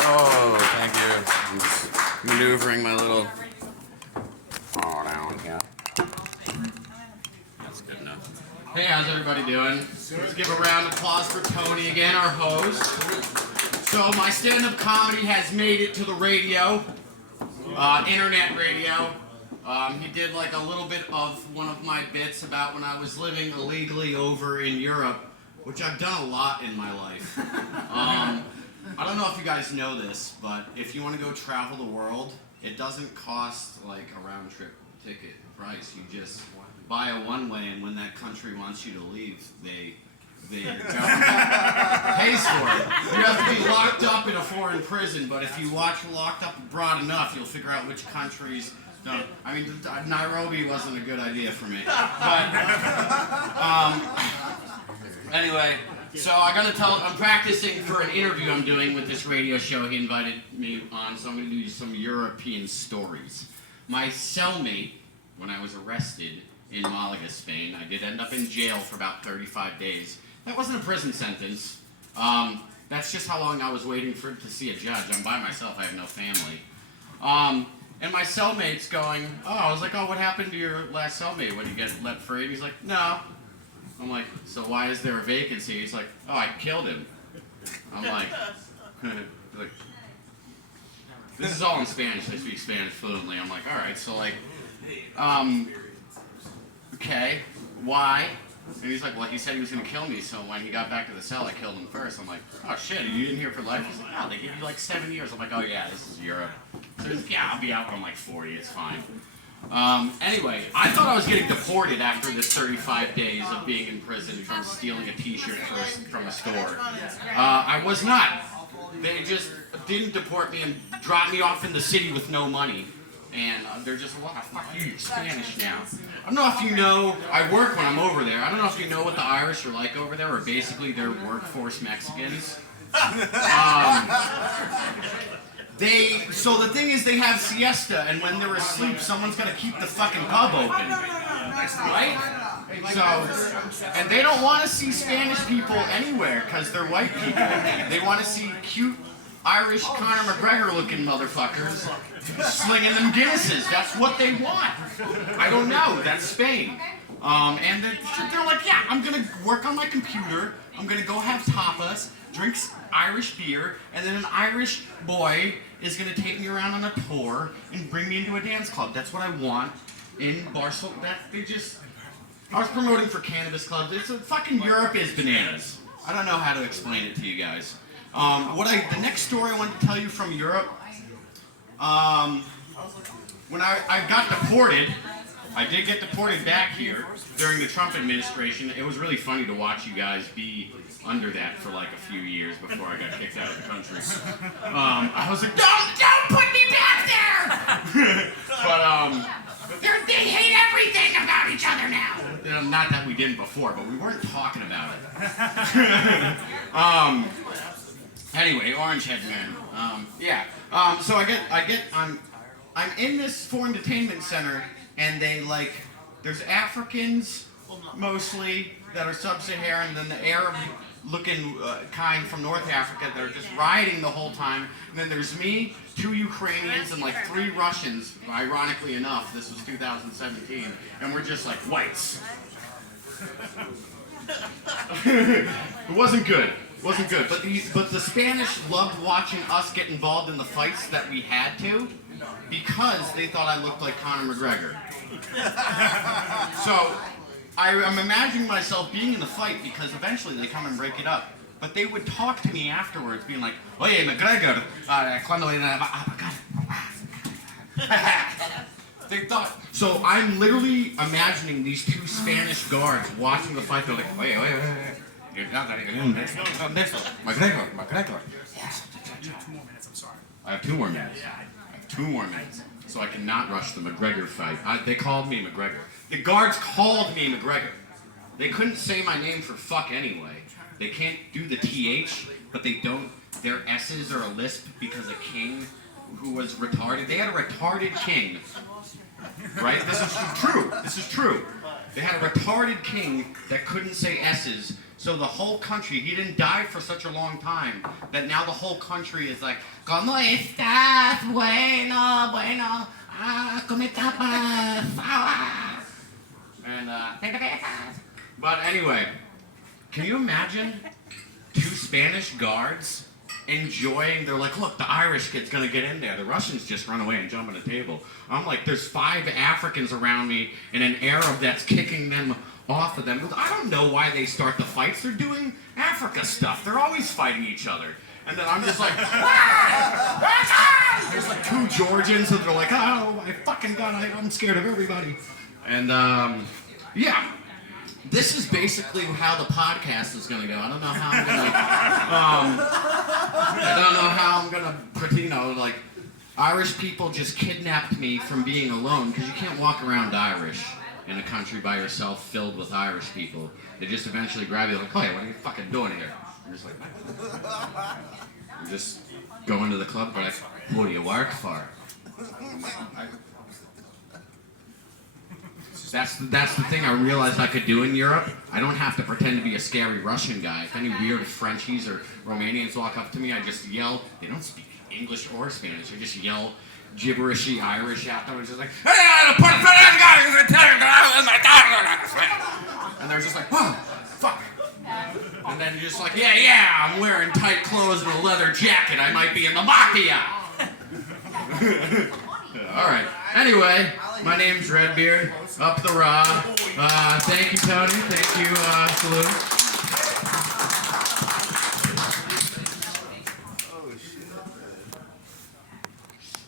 Oh, thank you. I'm just maneuvering my little down here. That's good enough. Hey, how's everybody doing? Let's give a round of applause for Tony again, our host. So my stand-up comedy has made it to the radio, internet radio. He did like a little bit of one of my bits about when I was living illegally over in Europe, which I've done a lot in my life. I don't know if you guys know this, but if you want to go travel the world, it doesn't cost like a round trip ticket price. You just buy a one-way, and when that country wants you to leave, the government pays for it. You have to be locked up in a foreign prison, but if you watch Locked Up Abroad enough, you'll figure out which countries don't. I mean, Nairobi wasn't a good idea for me. But, anyway, so I'm practicing for an interview I'm doing with this radio show he invited me on, so I'm going to do some European stories. My cellmate, when I was arrested in Malaga, Spain, I did end up in jail for about 35 days. That wasn't a prison sentence. That's just how long I was waiting to see a judge. I'm by myself. I have no family. And my cellmate's going, I was like, what happened to your last cellmate? What, did you get let free? And he's like, no. I'm like, so why is there a vacancy? He's like, I killed him. I'm like, this is all in Spanish. I speak Spanish fluently. I'm like, all right, so like, okay, why? And he's like, well, he said he was going to kill me, so when he got back to the cell, I killed him first. I'm like, oh, shit, are you in here for life? He's like, no, they give you like 7 years. I'm like, oh, yeah, this is Europe. So he's like, yeah, I'll be out when I'm like 40, it's fine. Anyway, I thought I was getting deported after this 35 days of being in prison from stealing a t-shirt from a store. I was not. They just didn't deport me and dropped me off in the city with no money. And they're just, what the fuck, you Spanish now? I don't know if you know, I work when I'm over there. I don't know if you know what the Irish are like over there, or basically they're workforce Mexicans. So the thing is, they have siesta, and when they're asleep, someone's got to keep the fucking pub open. Right? So, and they don't want to see Spanish people anywhere, because they're white people. They want to see cute Irish Conor McGregor-looking motherfuckers slinging them Guinnesses. That's what they want. I don't know. That's Spain. And they're like, yeah, I'm going to work on my computer. I'm going to go have tapas, drink Irish beer, and then an Irish boy is going to take me around on a tour and bring me into a dance club. That's what I want in Barcelona. I was promoting for cannabis clubs. Fucking Europe is bananas. I don't know how to explain it to you guys. The next story I wanted to tell you from Europe, when I got deported, I did get deported back here during the Trump administration. It was really funny to watch you guys be under that for like a few years before I got kicked out of the country. I was like, don't put me back there! But they hate everything about each other now. Not that we didn't before, but we weren't talking about it. Anyway, Orange Head Man. So I'm in this foreign detainment center, and there's Africans mostly that are sub-Saharan, and then the Arab-looking kind from North Africa that are just rioting the whole time. And then there's me, 2 Ukrainians, and like 3 Russians. Ironically enough, this was 2017, and we're just like whites. It wasn't good. Wasn't good, but the Spanish loved watching us get involved in the fights that we had to, because they thought I looked like Conor McGregor. So I'm imagining myself being in the fight, because eventually they come and break it up. But they would talk to me afterwards, being like, "Oye, McGregor, cuando They thought. So I'm literally imagining these 2 Spanish guards watching the fight. They're like, "Oye, oye, oye." McGregor. Yes. 2 more minutes, I'm sorry. I have 2 more minutes. I have 2 more minutes. So I cannot rush the McGregor fight. They called me McGregor. The guards called me McGregor. They couldn't say my name for fuck anyway. They can't do the TH, but they don't. Their S's are a lisp because a king who was retarded. They had a retarded king, right? This is true. This is true. They had a retarded king that couldn't say S's. So the whole country, he didn't die for such a long time that now the whole country is like, ¿Cómo estás? Bueno, bueno. Ah, ¿cómo estás? And, but anyway, can you imagine 2 Spanish guards enjoying, they're like, look, the Irish kid's gonna get in there. The Russians just run away and jump on the table. I'm like, there's 5 Africans around me and an Arab that's kicking them off of them. I don't know why they start the fights. They're doing Africa stuff. They're always fighting each other. And then I'm just like, ah! There's like 2 Georgians and they're like, oh my fucking God, I'm scared of everybody. And yeah. This is basically how the podcast is going to go. I don't know how I'm going to, you know, like, Irish people just kidnapped me from being alone, because you can't walk around Irish in a country by yourself filled with Irish people. They just eventually grab you like, hey, what are you fucking doing here? You're just like, what? You just go into the club, but like, who do you work for? That's the thing I realized I could do in Europe. I don't have to pretend to be a scary Russian guy. If any weird Frenchies or Romanians walk up to me, I just yell. They don't speak English or Spanish. I just yell gibberishy Irish at them. It's just like, and they're just like, oh, fuck. And then you're just like, yeah, I'm wearing tight clothes and a leather jacket. I might be in the mafia. All right. Anyway, my name's Redbeard. Up the raw. Thank you, Tony. Thank you, Saloon.